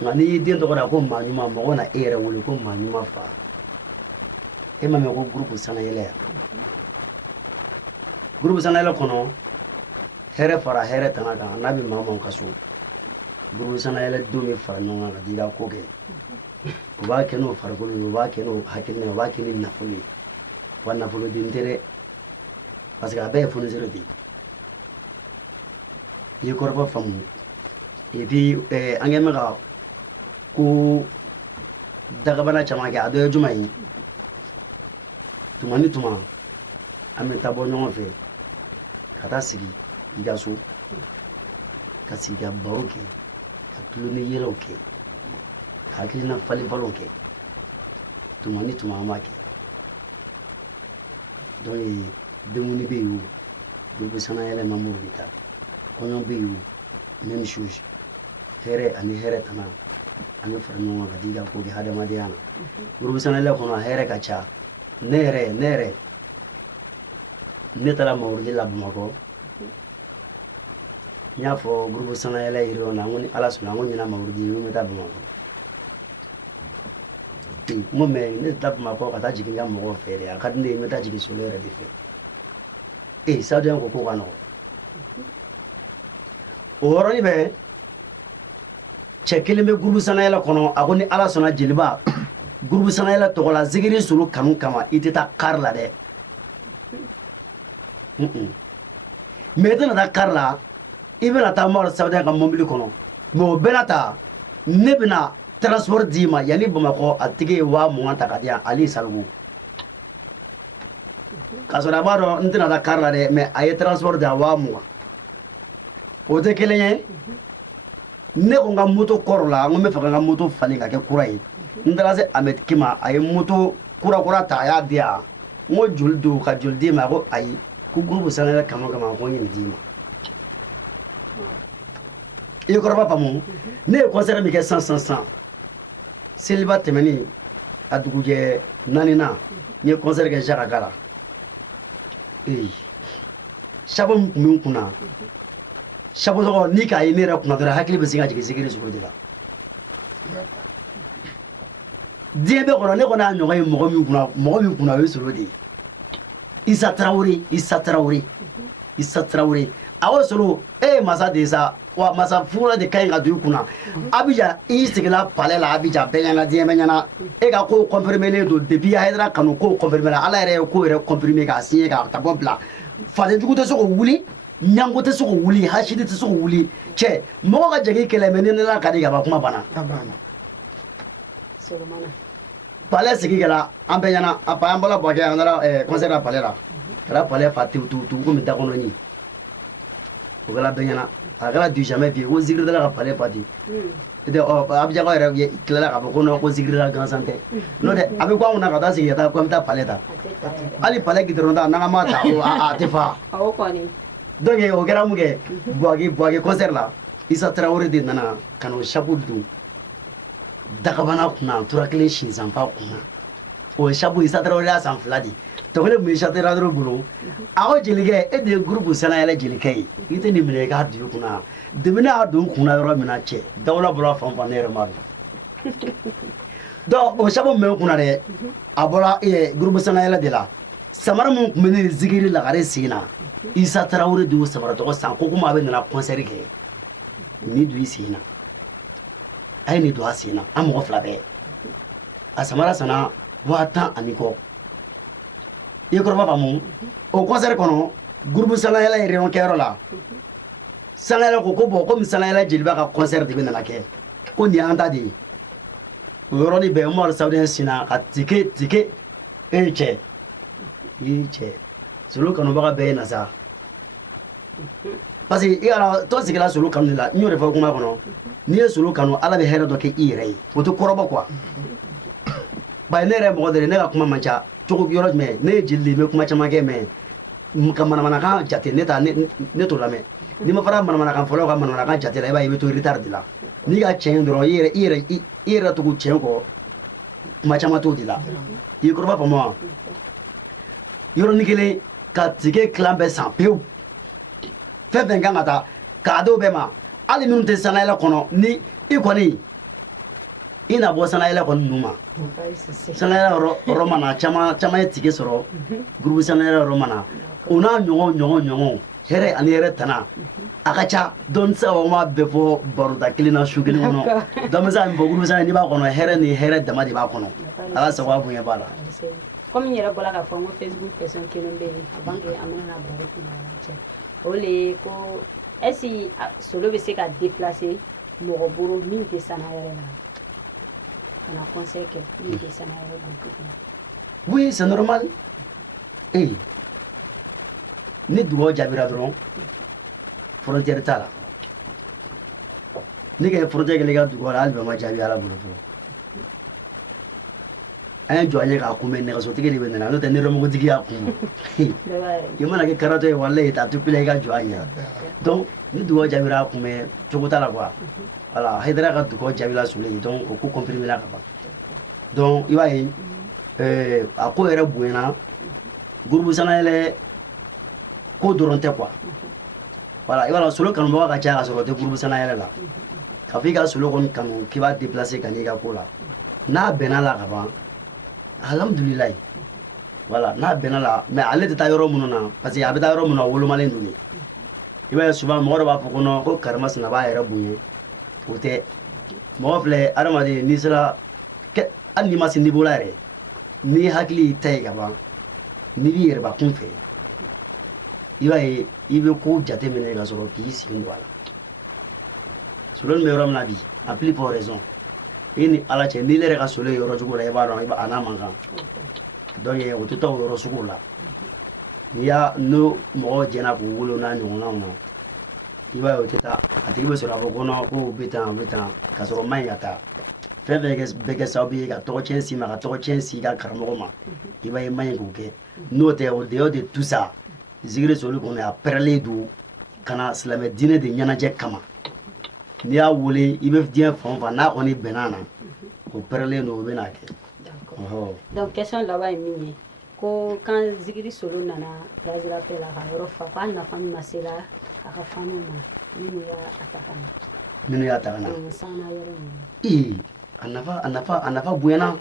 nka n'i y'i den tɔgɔ da ko maa ɲuman mɔgɔw na e yɛrɛ wele ko maa ɲuman fa e ma mɛn ko groupe Sanayɛlɛ yan groupe Sanayɛlɛ kɔnɔ hɛrɛ fara hɛrɛ tana kan n'a bɛ maa o maa ka so groupe Sanayɛlɛ denw bɛ fara ɲɔgɔn kan ka d'i ka ko kɛ u b'a kɛ n'o farikolo ye u b'a kɛ n'o hakilina ye u b'a kɛ ni nafolo ye wa nafoloden tɛ dɛ parce que a bɛɛ ye fonisere de ye i ye kɔrɔfɔ faamu et puis an kɛ mɛ ka ko dagabana caman kɛ a dɔ ye jumɛn ye tuma ni tuma an bɛ taa bɔ ɲɔgɔn fɛ ka taa sigi i ka so ka sigi ka baro kɛ ka tulo ni yɛlɛw kɛ ka hakilina falen-falenw kɛ tuma ni tuma an b'a kɛ donc denkundi bɛ yen o groupe sanayɛlɛ membre bɛ taa kɔɲɔ bɛ yen o même chose hɛrɛ ani hɛrɛ tana an bɛ fara ɲɔgɔn kan ka di ka ko kɛ hadamadenya na groupe sanayɛlɛ kɔnɔ hɛrɛ ka ca ne yɛrɛ ne taara mawurudi la Bamakɔ n y'a fɔ groupe sanayɛlɛ réunion na n ko ni Ala sɔnna n ko ɲina mawurudi n ko n bɛ taa Bamakɔ n ko mais ne tɛ taa Bamakɔ ka taa jigin n ka mɔgɔw fɛ dɛ a ka di ne ye n bɛ taa jigin Solo yɛrɛ de fɛ Sadio ko k'o ka nɔgɔn o yɔrɔnin bɛɛ cɛ kelen bɛ groupe sanayɛlɛ kɔnɔ a ko ni Ala sɔnna jeliba groupe sanayɛlɛ tɔgɔ la Zikiri Solo kanu kama i tɛ taa car la dɛ mais i tɛna taa car la i bɛna taa Mamadu Sabadan ka mobili kɔnɔ mais o bɛɛ la ta ne bɛna transport d'i ma yanni Bamakɔ a tigi ye 20,000 ta ka di yan Ali Saligu k'a sɔrɔ a b'a dɔn n tɛna taa car la dɛ mais a ye transport di yan 20,000 o tɛ kelen ye ne ko n ka moto kɔrɔ la n ko n bɛ fɛ ka n ka moto falen ka kɛ kura ye n taara se Ahmed Kima a ye moto kura ta a y'a di yan n ko joli don ka joli d'i ma a ko ayi ko groupe sanayɛlɛ kanu kama ko n ye nin d'i ma i ye kɔrɔba faamu ne ye concert min kɛ san seliba tɛmɛni a dugujɛ 4nan n ye concert kɛ Jacques Agala sabo min tun bɛ n kunna sabo tɔgɔ ni k'a ye ne yɛrɛ kunna dɔrɔn hakili bɛ sin ka jigin Zikiri Solo de la diɲɛ bɛɛ kɔnɔ ne kɔni y'a ɲɔgɔn ye mɔgɔ min kunna o ye Solo de ye Isa Traoré a ko Solo e ye masa de ye sa wa masa fura de ka ɲi ka don i kunna Abidjan i sigila palais la Abidjan bɛɛ ɲɛna diɲɛ bɛɛ ɲɛna e ka ko confirmé don depuis Hayidara kanu ko confirmé la Ala yɛrɛ ye ko yɛrɛ confirmé k'a signé k'a tabon bila fadenjugu tɛ se k'o wuli ɲango tɛ se k'o wuli hasidi tɛ se k'o wuli cɛ mɔgɔ ka jɛgɛ kɛlɛ mais ni ne la ka di ka ban kuma banna palais sigi kɛra an bɛɛ ɲɛna a pa an bɔra Buakɛ an taara concert la palais la kɛra palais fa tewu komi dakɔnɔni o kɛra bɛɛ ɲɛna a kɛra du jamais vu ko Zikiri dala ka palais fa ten Abidjan yɛrɛ tilala k'a fɔ ko non ko Zikiri la gansan tɛ n'o tɛ a bɛ ko an kunna ka taa sigi ka taa ko an bɛ taa palais ta hali palais gidɔrɔn ta n'an ma ta a tɛ fa donc o kɛra mun kɛ Buakɛ concert la Isa Traoré de nana ka n'o chapeau don Dakabana kunna tora kelen sinzanfa kunna o chapeau Isa Traoré y'a san 2 de tɔgɔ ne tun bɛ Isa Traoré bolo a ko jelikɛ e de ye groupe sanayɛlɛ jelikɛ ye i tɛ nin minɛ i k'a don i kunna depuis ne y'a don n kunna yɔrɔ min na cɛ Dawula bɔra fan o fan ne yɛrɛ m'a dɔn donc o chapeau min bɛ n kunna dɛ a bɔra groupe sanayɛlɛ de la samara min tun bɛ ne Zikiri Lagare sen na Isa Traoré de y'o samara tɔgɔ san ko komi a bɛ nana concert kɛ ni don i sen na a ye nin don a sen na an mɔgɔ 2 bɛɛ a samara sanna 10,000 kɔ i ye kɔrɔba faamu o concert kɔnɔ groupe sanayɛlɛ ye réunion kɛyɔrɔ la sanayɛlɛ ko bon komi sanayɛlɛ jeliba ka concert de bɛ nana kɛ ko nin y'an ta de ye o yɔrɔnin bɛɛ Mamadu Sabadan sinna ka tike cɛ Solo kanubaga bɛɛ ye na sa parce que i yɛrɛ tɔ sigila Solo kanu de la n y'o de fɔ kuma kɔnɔ n'i ye Solo kanu Ala bɛ hɛrɛ dɔ kɛ i yɛrɛ ye o tɛ kɔrɔbɔ quoi bari ne yɛrɛ mɔgɔ dɔ de ne ka kuma man ca cogo yɔrɔ jumɛn ne ye jeli de ye n bɛ kuma caman kɛ mais ka manamanakan jate ne t'o lamɛn n'i ma fara manamanakan fɔlɔ ka manamanakan jate la i b'a ye i bɛ to retard de la n'i ka tiɲɛ dɔrɔn i yɛrɛ tugu tiɲɛ kɔ kuma caman t'o de la i ye kɔrɔba faamu wa yɔrɔnin kelen ka tige kilan bɛɛ san pewu fɛn fɛn kan ka taa k'a d'o bɛɛ ma hali minnu tɛ sanayɛlɛ kɔnɔ ni i kɔni i na bɔ sanayɛlɛ kɔni ninnu ma sanayɛlɛ yɔrɔ mana caman ye tige sɔrɔ groupe sanayɛlɛ yɔrɔ mana o n'a ɲɔgɔn hɛrɛ ani hɛrɛ tana a ka ca dɔn tɛ se ka ma bɛɛ fɔ baroda kelen na su kelen kɔnɔ dɔn bɛ se ka min fɔ groupe sanayɛlɛ n'i b'a kɔnɔ hɛrɛ ni hɛrɛ dama de b'a kɔnɔ ala sago bonya b'a la comme n yɛrɛ bɔra k'a fɔ n ko Facebook person kelen bɛ yen avant que an bɛna baro kun cɛ o le ye ko est-ce que Solo bɛ se ka déplacer mɔgɔ bolo min tɛ sanayɛlɛ la ka na concert kɛ min tɛ sanayɛlɛ groupe kɔnɔ. Oui, c'est normal. ni dugawu jaabira dɔrɔn frontière t'a la ni kɛ frontière kɛlen ka dugawu la hali bɛɛ ma jaabi ala bolo fɔlɔ an ye jɔ an ye k'a kunbɛn nɛgɛsotigi de bɛ nana n'o tɛ ni rɛmɔgɔtigi y'a kunbɛn i mana kɛ karatɔ ye walayi taa tu pila i ka jɔ an ɲɛ donc ni dugawu jaabira a kunbɛn cogo t'a la quoi voilà Haidara ka dugawu jaabila Sule ye donc o ko confirmé la ka ban donc i b'a ye a ko yɛrɛ bonyana groupe sanayɛlɛ ko dɔrɔn tɛ quoi voilà i b'a dɔn Sule kanubaga ka ca ka sɔrɔ o tɛ groupe sanayɛlɛ la k'a fɔ i ka Sule kɔni kanu k'i b'a déplacer ka n'i ka ko la n'a bɛnna la ka ban alhamdulilayi voilà n'a bɛnna la mais ale tɛ taa yɔrɔ minnu na parce que a bɛ taa yɔrɔ minnu na wolomalen don de i b'a ye souvent mɔgɔ dɔ b'a fɔ ko non ko karimasina b'a yɛrɛ bonya o tɛ mɔgɔ filɛ adamaden n'i sera hali n'i ma se niveau la yɛrɛ n'i hakili y'i ta ye ka ban n'i b'i yɛrɛbakun fɛ i b'a ye i bɛ ko jateminɛ ka sɔrɔ k'i sen don a la Sule bɛ yɔrɔ min na bi a plus pour raison i ni ala cɛ n'i yɛrɛ ka Sule yɔrɔ cogo la i b'a dɔn a n'a man kan donc o tɛ taa o yɔrɔ sugu la n'i y'a n'o mɔgɔ jɛna k'u wolo n'a ɲɔgɔnnaw na i b'a ye o tɛ taa a tigi bɛ sɔrɔ a fɔ ko non ko u bɛ tan ka sɔrɔ man ɲi ka taa fɛn fɛn bɛ kɛ sababu ye ka tɔgɔcɛn s'i ma ka tɔgɔcɛn s'i ka karamɔgɔ ma i b'a ye man ɲi k'o kɛ n'o tɛ au dehors de tout ça Zikiri Sule kɔni a pɛrɛlen don ka na silamɛ diinɛ de ɲɛnajɛ kama n'i y'a wele i bɛ diɲɛ fan o fan n'a kɔni bɛnn'a na o pɛrɛlen don o bɛ n'a kɛ. Donc question laban ye min ye ko kan Zikiri Sule nana place de la paix la ka yɔrɔ fa ko a nafa min ma se la a ka faniw ma minnu y'a ta ka na. Minnu y'a ta ka na. Sanna yɔrɔ min. A nafa bonyana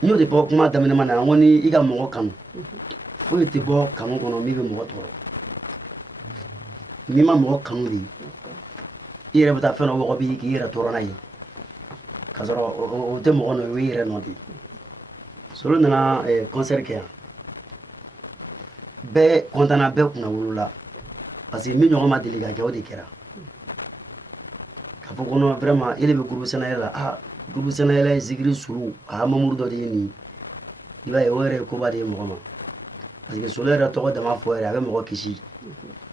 n y'o de fɔ kuma daminɛ ma na n ko ni i ka mɔgɔ kanu foyi tɛ bɔ kanu kɔnɔ min bɛ mɔgɔ tɔɔrɔ n'i ma mɔgɔ kanu de i yɛrɛ bɛ taa fɛn dɔ wɔgɔ bi k'i yɛrɛ tɔɔrɔ n'a ye ka sɔrɔ o tɛ mɔgɔ nɔ o y'i yɛrɛ nɔ de Sule nana concert kɛ yan bɛɛ kɔntana bɛɛ kunna wolola parce que min ɲɔgɔn ma deli ka kɛ o de kɛra k'a fɔ ko non vraiment ele bɛ groupe sanayɛlɛ la groupe sanayɛlɛ Zikiri Sule a membre dɔ de ye nin i b'a ye o yɛrɛ ye koba de ye mɔgɔ ma parce que Sule yɛrɛ tɔgɔ dama fɔ yɛrɛ a bɛ mɔgɔ kisi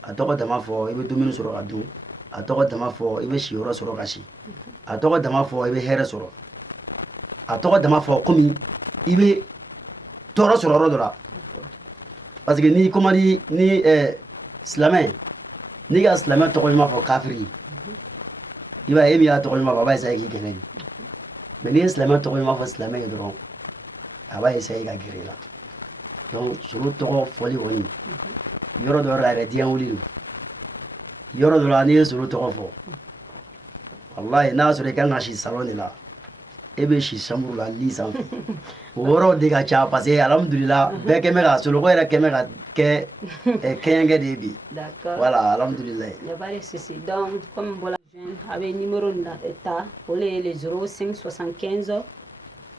a tɔgɔ dama fɔ i bɛ dumuni sɔrɔ ka dun a tɔgɔ dama fɔ i bɛ siyɔrɔ sɔrɔ ka si a tɔgɔ dama fɔ i bɛ hɛrɛ sɔrɔ a tɔgɔ dama fɔ komi i bɛ tɔɔrɔ sɔrɔ yɔrɔ dɔ la parce que ni comment dire ni silamɛ n'i ka silamɛ tɔgɔ ɲuman fɔ kafiri i b'a ye e min y'a tɔgɔ ɲuman fɔ a b'a essayer k'i kɛlɛ de mais n'i ye silamɛ tɔgɔ ɲuman fɔ silamɛ ye dɔrɔn a b'a essayer ka gɛrɛ i la donc Sule tɔgɔ fɔli kɔni yɔrɔ dɔ la yɛrɛ diɲɛ wuli don yɔrɔ dɔ la n'i ye Sule tɔgɔ fɔ walayi n'a sɔrɔ i kan ka si salon de la e bɛ si chambre la lit sanfɛ o yɔrɔ de ka ca parce que alhamdulillah bɛɛ kɛn bɛ ka Sule ko yɛrɛ kɛn bɛ ka kɛ kɛɲɛkɛ de ye bi voilà alhamdulillah. Il n'y a pas de souci donc comme voilà avec numéro ta o le ye le 05 75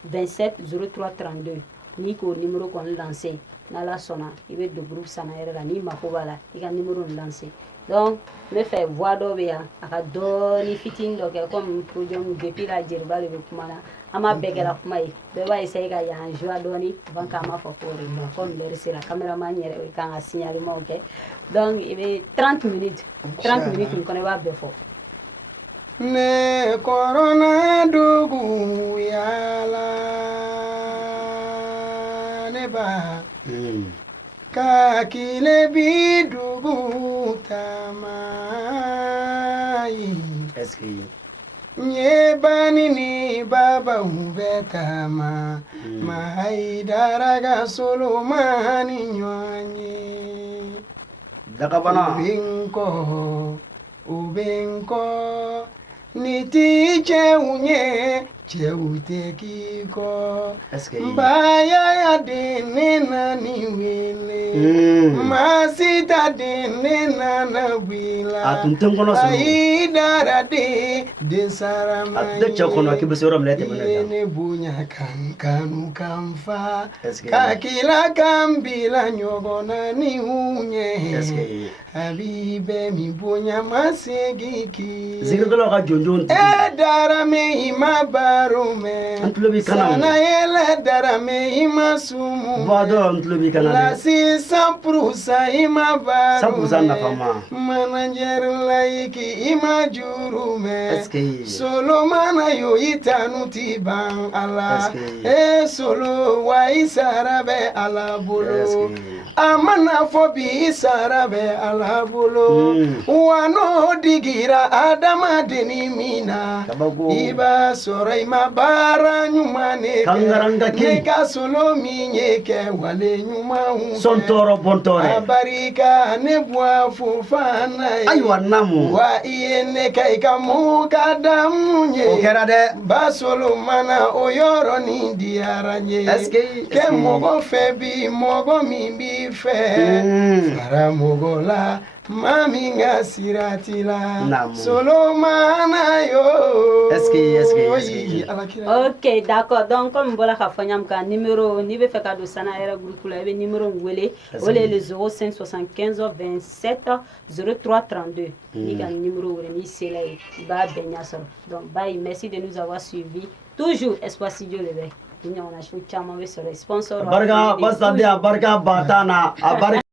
27 03 32 n'i k'o numéro kɔni lancé n'Ala sɔnna i bɛ don groupe sanayɛrɛ la n'i mako b'a la i ka numéro nin lancé donc n bɛ fɛ voix dɔ bɛ yan a ka dɔɔni fitinin dɔ kɛ comme podium depuis la Jeriba de bɛ kuma na an m'a bɛɛ kɛra kuma ye bɛɛ b'a essayer ka yan joie dɔɔni avant k'an m'a fɔ k'o de don comme l'heure sera caméraman yɛrɛ kan ka signalement kɛ donc i bɛ 30 minutes nin kɔnɔ i b'a bɛɛ fɔ. Ne kɔrɔna dugu yala ne ba ka kile bi dugu tama nye bani ni baba bɛ tama ma Haidara ka Solomani ɲɔanye u bɛ n kɔ ni ti cɛw ye cɛw tɛ k'i kɔ nbaya de ne nani wele maasi ta de ne nana wila Haidara de sarama ye ne bonya kan kanu kan fa ka kila kan bila ɲɔgɔn na ni u ɲɛ Habibe mi bonya masegi ki Zikiri dɔ la ka jɔnjɔn Dara me ima ba barume sana yele darame ima sumu la si 100% ima barume manager laiki ima jurume solo mana yo itanu tiban ala solo wa isarabe ala bolo amana fobi isarabe ala bolo wano digira adama deni mina iba sorai mabara nyumane ne ka solo minye ke wale nyuma sontoro bontore abarika ne bua fufana aywa namu wa iene kai kamu kadamunye okerade basolo mana oyoro ni diaranye ke mogo febi mogo mimbi fe fara mogo la mami nga siratila solo mana yo ok d'accord donc comme voilà ka fanyam ka numéro ni be fe ka do Sanayere groupe la be numéro ngwele ole le 0575 27 03 32 ni ka numéro wore ni sela ba benya so donc bye, merci de nous avoir suivis toujours Espoir Studio le be ni on a chou chama be so sponsor barka basadia barka batana barka